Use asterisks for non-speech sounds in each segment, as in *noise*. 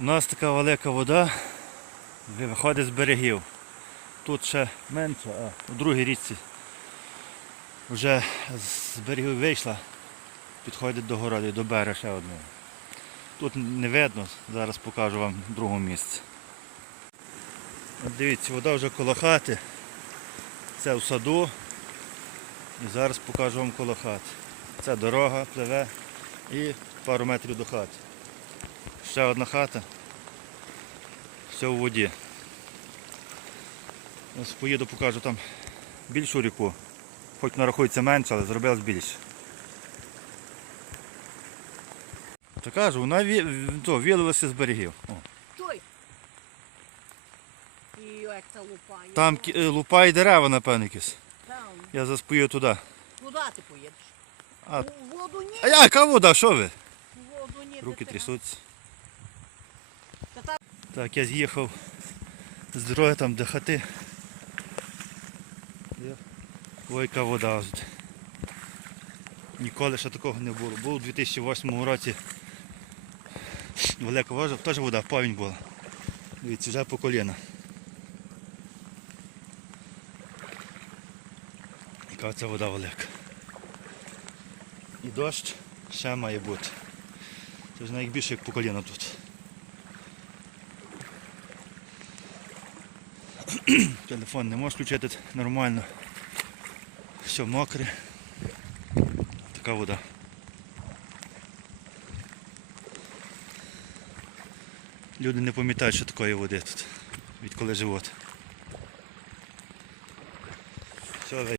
У нас така велика вода виходить з берегів. Тут ще менше, а у другій річці вже з берегів вийшла, підходить до городу, до берега ще одного. Тут не видно, зараз покажу вам друге місце. От дивіться, вода вже коло хати. Це в саду. І зараз покажу вам коло хати. Це дорога пливе і пару метрів до хати. Ще одна хата. Все у воді. Ось поїду, покажу там більшу ріку. Хоч нарахується менше, але зробилось більше. То кажу, вона ві- вілилася з берегів. О. Лупає. Там е, лупа і дерева, напевно, якісь. Я заспою туди. Куди ти поїдеш? А, воду ні. а яка вода, що ви? Воду ні. Руки трясуться. Так, я з'їхав з дороги там до хати. Ой, яка вода. Ніколи ще такого не було. Був у 2008 році. Велика вода, теж вода, повінь була. Дивіться, вже по коліна. Яка це вода велика. І дощ ще має бути. Це ж навіть більше як по коліна тут. *clears throat* Телефон не можеш включити нормально. Все мокре. Така вода. Люди не пам'ятають, що такої води тут, відколи живуть. Все,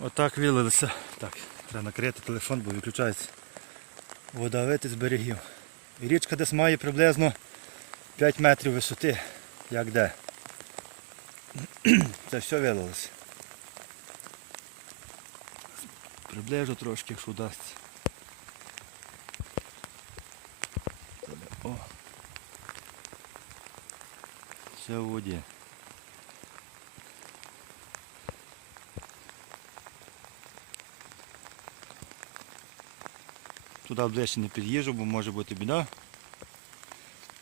Отак вилилися. Так, треба накрити телефон, бо виключається. Вода вити з берегів. І річка десь має приблизно 5 метрів висоти, як де. Це все вилилося. Приближу трошки, якщо вдасться. О. Все в воді. Туди ближче не під'їжджу, бо може бути біда.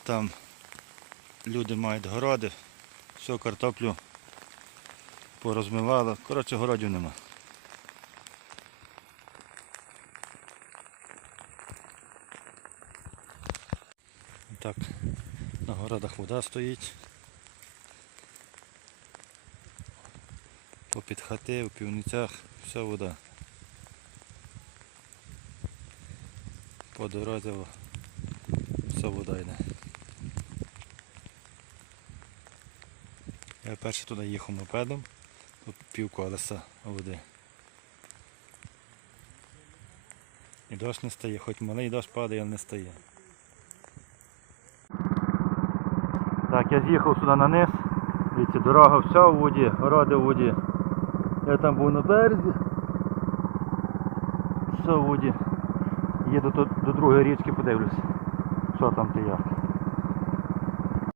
Там люди мають городи, все картоплю порозмивало. Коротше, городів нема. Так, на городах вода стоїть. Попід хати, у півницях, вся вода. По дорозі вся вода йде. Я перший туди їхав мопедом, тут пів колеса води. І дощ не стає, хоч малий дощ падає, але не стає. Так, я з'їхав сюди на низ. Дивіться, дорога вся в воді, городи в воді. Я там був на березі. Все в воді. Їду до, до другої річки, подивлюсь, що там ти як.